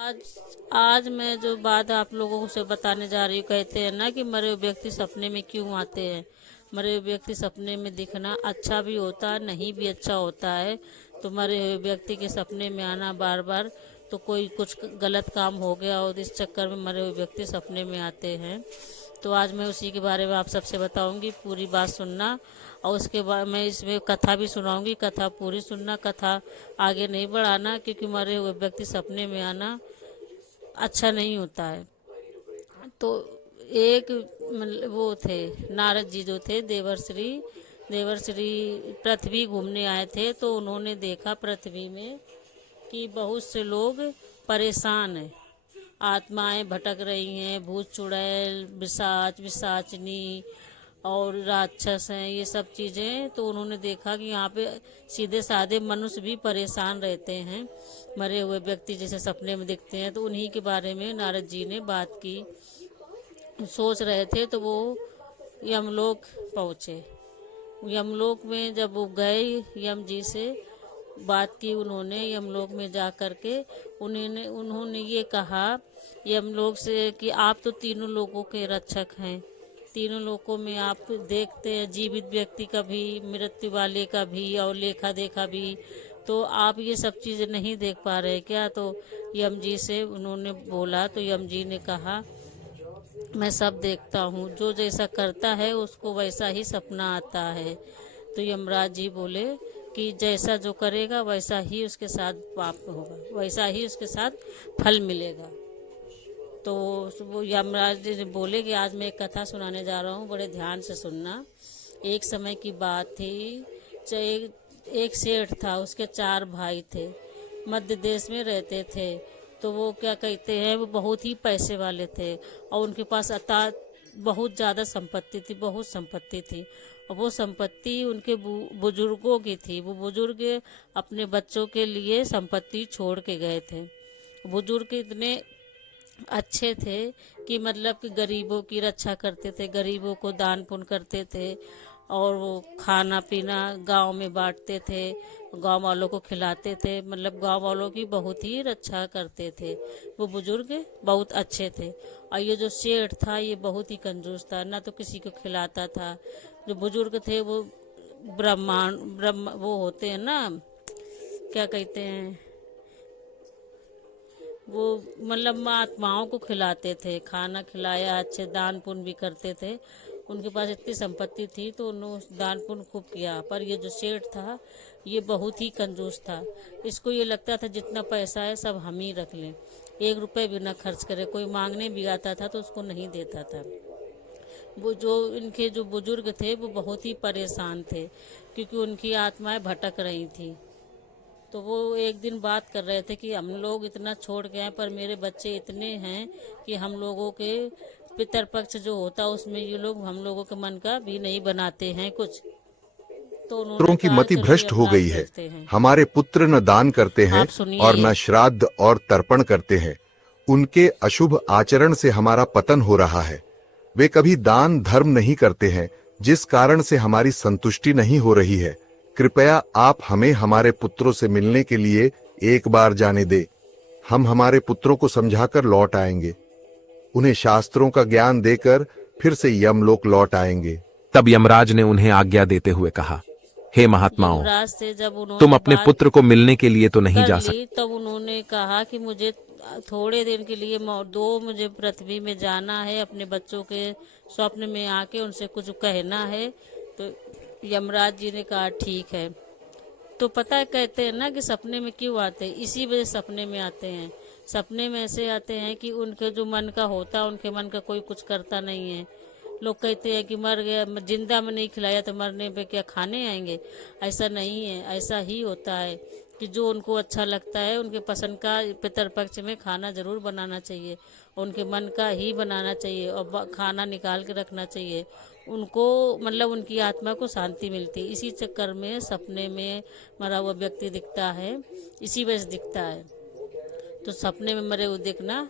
आज आज मैं जो बात आप लोगों से बताने जा रही हूँ, कहते हैं ना कि मरे हुए व्यक्ति सपने में क्यों आते हैं। मरे हुए व्यक्ति सपने में दिखना अच्छा भी होता है, नहीं भी अच्छा होता है। तो मरे हुए व्यक्ति के सपने में आना बार बार, तो कोई कुछ गलत काम हो गया और इस चक्कर में मरे हुए व्यक्ति सपने में आते हैं। तो आज मैं उसी के बारे में आप सबसे बताऊंगी, पूरी बात सुनना। और उसके बाद मैं इसमें कथा भी सुनाऊंगी, कथा पूरी सुनना, कथा आगे नहीं बढ़ाना, क्योंकि मरे हुए व्यक्ति सपने में आना अच्छा नहीं होता है। तो एक मतलब वो थे, नारद जी जो थे, देवर्श्री पृथ्वी घूमने आए थे। तो उन्होंने देखा पृथ्वी में कि बहुत से लोग परेशान हैं, आत्माएं भटक रही हैं, भूत चुड़ैल, पिशाचनी और राक्षस हैं, ये सब चीज़ें। तो उन्होंने देखा कि यहाँ पे सीधे साधे मनुष्य भी परेशान रहते हैं, मरे हुए व्यक्ति जैसे सपने में दिखते हैं। तो उन्हीं के बारे में नारद जी ने बात की, सोच रहे थे। तो वो यमलोक पहुँचे। यमलोक में जब वो गए, यम जी से बात की उन्होंने, यमलोक में जा कर के उन्होंने ये कहा यमलोक से कि आप तो तीनों लोगों के रक्षक हैं, तीनों लोगों में आप देखते हैं, जीवित व्यक्ति का भी, मृत्यु वाले का भी और लेखा देखा भी। तो आप ये सब चीज़ें नहीं देख पा रहे क्या? तो यम जी से उन्होंने बोला। तो यम जी ने कहा मैं सब देखता हूँ, जो जैसा करता है उसको वैसा ही सपना आता है। तो यमराज जी बोले कि जैसा जो करेगा वैसा ही उसके साथ पाप होगा, वैसा ही उसके साथ फल मिलेगा। तो वो यमराज जी बोले कि आज मैं एक कथा सुनाने जा रहा हूँ, बड़े ध्यान से सुनना। एक समय की बात थी, एक सेठ था, उसके 4 भाई थे, मध्य देश में रहते थे। तो वो क्या कहते हैं, वो बहुत ही पैसे वाले थे और उनके पास बहुत ज़्यादा संपत्ति थी, बहुत संपत्ति थी। और वो संपत्ति उनके बुजुर्गों की थी। वो बुजुर्ग अपने बच्चों के लिए संपत्ति छोड़ के गए थे। बुजुर्ग इतने अच्छे थे कि मतलब कि गरीबों की रक्षा करते थे, गरीबों को दान पुण्य करते थे और वो खाना पीना गांव में बांटते थे, गांव वालों को खिलाते थे, मतलब गांव वालों की बहुत ही रक्षा करते थे। वो बुजुर्ग बहुत अच्छे थे। और ये जो सेठ था ये बहुत ही कंजूस था, ना तो किसी को खिलाता था। जो बुजुर्ग थे वो ब्रह्म वो होते हैं ना, क्या कहते हैं वो, मतलब आत्माओं को खिलाते थे, खाना खिलाया, अच्छे दान पुण्य भी करते थे। उनके पास इतनी संपत्ति थी तो उन्होंने दान पुण्य खूब किया। पर ये जो सेठ था ये बहुत ही कंजूस था। इसको ये लगता था जितना पैसा है सब हम ही रख लें, 1 रुपये भी ना खर्च करे। कोई मांगने भी आता था तो उसको नहीं देता था। वो जो इनके जो बुजुर्ग थे वो बहुत ही परेशान थे, क्योंकि उनकी आत्माएं भटक रही थी। तो वो एक दिन बात कर रहे थे कि हम लोग इतना छोड़ गए हैं, पर मेरे बच्चे इतने हैं कि हम लोगों के पितर पक्ष जो होता है उसमें ये लोग हम लोगों के मन का भी नहीं बनाते हैं कुछ। तो पुत्रों उन्होंने की कहा मति चलिए भ्रष्ट अब हो रात गई है। चलते हैं। हमारे पुत्र न दान करते हैं आप सुनिए और न ये। श्राद्ध और तर्पण करते हैं। उनके अशुभ आचरण से हमारा पतन हो रहा है। वे कभी दान धर्म नहीं करते हैं, जिस कारण से हमारी संतुष्टि नहीं हो रही है। कृपया आप हमें हमारे पुत्रों से मिलने के लिए एक बार जाने दे। हम हमारे पुत्रों को समझाकर लौट आएंगे, उन्हें शास्त्रों का ज्ञान देकर फिर से यमलोक लौट आएंगे। तब यमराज ने उन्हें आज्ञा देते हुए कहा, हे महात्माओं, यमराज से जब तुम उन्होंने अपने बात पुत्र को मिलने के लिए तो नहीं कर जा ली, सकते। तब उन्होंने कहा कि मुझे थोड़े दिन के लिए मुझे पृथ्वी में जाना है, अपने बच्चों के स्वप्न में आके उनसे कुछ कहना है। तो यमराज जी ने कहा ठीक है। तो पता है, कहते हैं ना कि सपने में क्यों आते हैं, इसी वजह सपने में आते हैं। सपने में ऐसे आते हैं कि उनके जो मन का होता है, उनके मन का कोई कुछ करता नहीं है। लोग कहते हैं कि मर गया, जिंदा में नहीं खिलाया तो मरने पे क्या खाने आएंगे? ऐसा नहीं है, ऐसा ही होता है कि जो उनको अच्छा लगता है, उनके पसंद का पितरपक्ष में खाना जरूर बनाना चाहिए, उनके मन का ही बनाना चाहिए और खाना निकाल के रखना चाहिए उनको, मतलब उनकी आत्मा को शांति मिलती है। इसी चक्कर में सपने में मरा हुआ व्यक्ति दिखता है, इसी वजह से दिखता है। तो सपने में मरे हुए दिखना